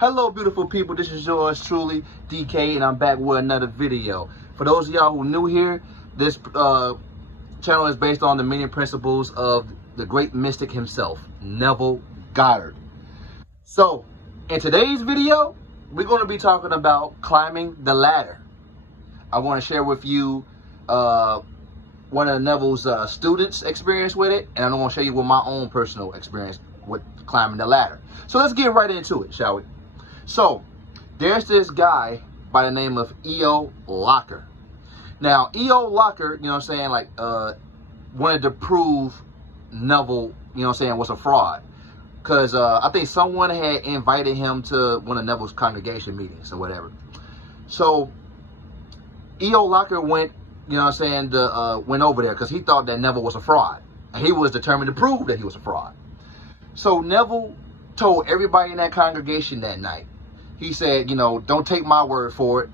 Hello, beautiful people. This is yours truly, DK, and I'm back with another video. For those of y'all who are new here, this channel is based on the many principles of the great mystic himself, Neville Goddard. So, in today's video, we're going to be talking about climbing the ladder. I want to share with you one of Neville's students' experience with it, and I'm going to show you with my own personal experience with climbing the ladder. So let's get right into it, shall we? So there's this guy by the name of E.O. Locker. Now, E.O. Locker, you know what I'm saying, like wanted to prove Neville, you know what I'm saying, was a fraud. Because I think someone had invited him to one of Neville's congregation meetings or whatever. So E.O. Locker went, you know what I'm saying, went over there because he thought that Neville was a fraud. And he was determined to prove that he was a fraud. So Neville told everybody in that congregation that night, he said, you know, don't take my word for it.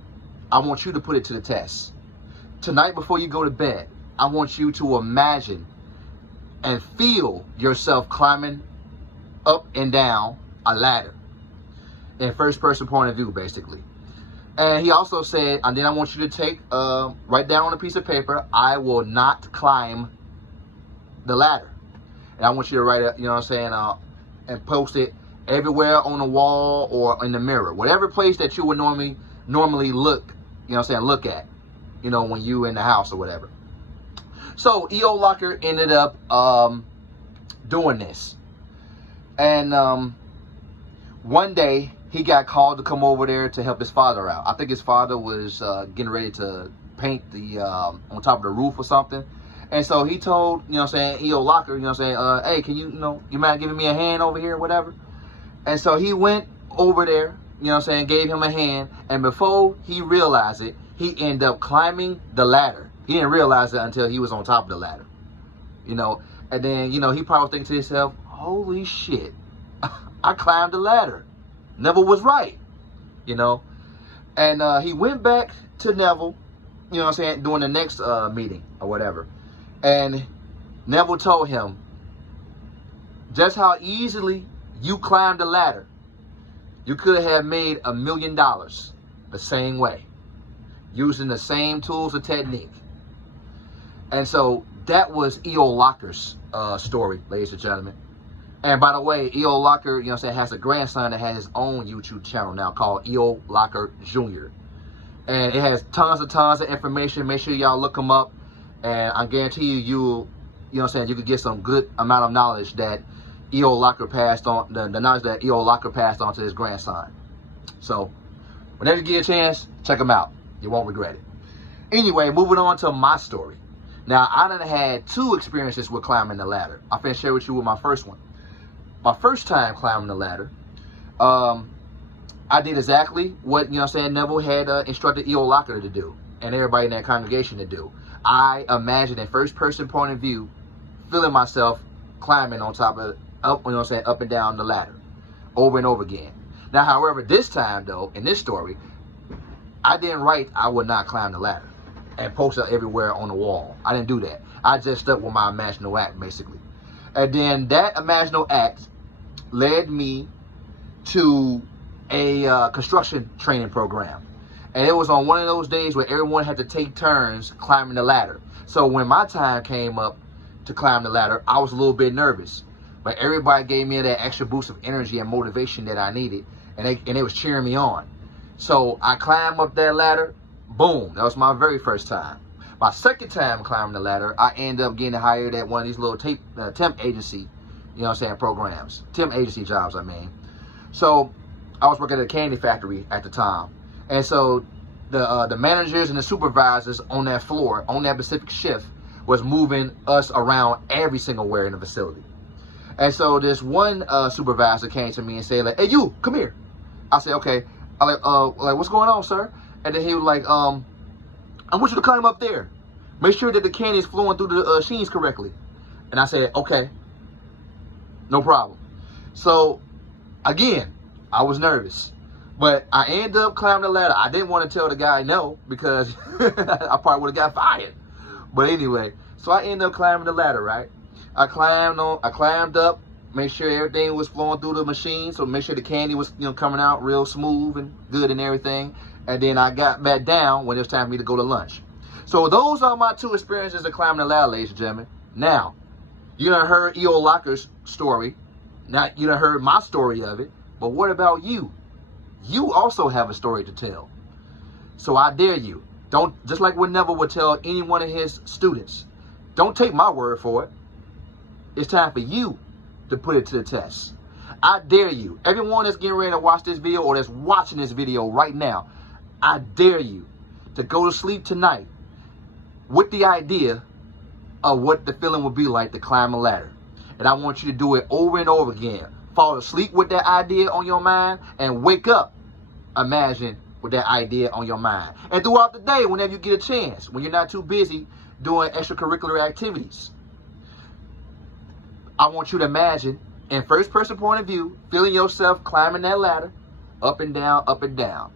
I want you to put it to the test. Tonight before you go to bed, I want you to imagine and feel yourself climbing up and down a ladder in first person point of view, basically. And he also said, and then I want you to take, write down on a piece of paper, I will not climb the ladder. And I want you to write it, you know what I'm saying, and post it everywhere on the wall or in the mirror. Whatever place that you would normally look, you know what I'm saying, look at, you know, when you in the house or whatever. So E.O. Locker ended up doing this. And one day he got called to come over there to help his father out. I think his father was getting ready to paint the on top of the roof or something. And so he told, you know what I'm saying, E.O. Locker, you know what I'm saying, hey, can you mind giving me a hand over here or whatever? And so he went over there, you know what I'm saying, gave him a hand. And before he realized it, he ended up climbing the ladder. He didn't realize it until he was on top of the ladder, you know. And then, you know, he probably thinks to himself, holy shit, I climbed the ladder. Neville was right, you know. And he went back to Neville, you know what I'm saying, during the next meeting or whatever. And Neville told him just how easily you climbed the ladder. You could have made $1 million the same way, using the same tools and technique. And so that was E.O. Locker's story, ladies and gentlemen. And by the way, E.O. Locker, you know what I'm saying, has a grandson that has his own YouTube channel now called E.O. Locker Jr. And it has tons of information. Make sure y'all look him up. And I guarantee you, you know what I'm saying, you could get some good amount of knowledge that E.O. Locker passed on, the knowledge that E.O. Locker passed on to his grandson. So, whenever you get a chance, check him out. You won't regret it. Anyway, moving on to my story. Now, I done had 2 experiences with climbing the ladder. I'm finna share with you with my first one. My first time climbing the ladder, I did exactly what, you know what I'm saying, Neville had instructed E.O. Locker to do, and everybody in that congregation to do. I imagined in first person point of view, feeling myself climbing on top of, up, you know what I'm saying, up and down the ladder, over and over again. Now, however, this time though, in this story, I didn't write I would not climb the ladder and post it everywhere on the wall. I didn't do that. I just stuck with my imaginal act, basically. And then that imaginal act led me to a construction training program. And it was on one of those days where everyone had to take turns climbing the ladder. So when my time came up to climb the ladder, I was a little bit nervous. But everybody gave me that extra boost of energy and motivation that I needed. And they was cheering me on. So I climbed up that ladder. Boom. That was my very first time. My second time climbing the ladder, I ended up getting hired at one of these little temp agency, you know what I'm saying, programs. Temp agency jobs, I mean. So I was working at a candy factory at the time. And so the managers and the supervisors on that floor, on that specific shift, was moving us around every single where in the facility. And so this one supervisor came to me and said, like, hey, you, come here. I said, okay. I like, what's going on, sir? And then he was like, I want you to climb up there. Make sure that the candy is flowing through the machines correctly. And I said, okay, no problem. So, again, I was nervous. But I ended up climbing the ladder. I didn't want to tell the guy no, because I probably would have got fired. But anyway, so I ended up climbing the ladder, right? I climbed up, make sure everything was flowing through the machine. So make sure the candy was, coming out real smooth and good and everything. And then I got back down when it was time for me to go to lunch. So those are my 2 experiences of climbing the ladder, ladies and gentlemen. Now, you done heard E.O. Locker's story. Now, you done heard my story of it. But what about you? You also have a story to tell. So I dare you. Don't, just like what Neville would tell any one of his students, don't take my word for it. It's time for you to put it to the test. I dare you. Everyone that's getting ready to watch this video or that's watching this video right now, I dare you to go to sleep tonight with the idea of what the feeling would be like to climb a ladder. And I want you to do it over and over again. Fall asleep with that idea on your mind and wake up, imagine, with that idea on your mind. And throughout the day, whenever you get a chance, when you're not too busy doing extracurricular activities, I want you to imagine, in first person point of view, feeling yourself climbing that ladder, up and down, up and down.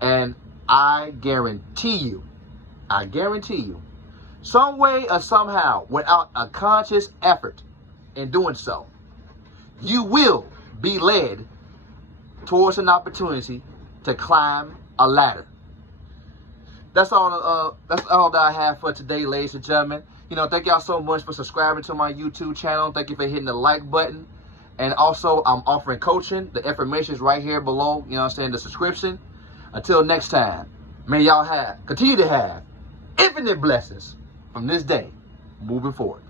And I guarantee you, some way or somehow, without a conscious effort in doing so, you will be led towards an opportunity to climb a ladder. That's all that I have for today, ladies and gentlemen. Thank y'all so much for subscribing to my YouTube channel. Thank you for hitting the like button. And also, I'm offering coaching. The information is right here below, the subscription. Until next time, may y'all continue to have infinite blessings from this day moving forward.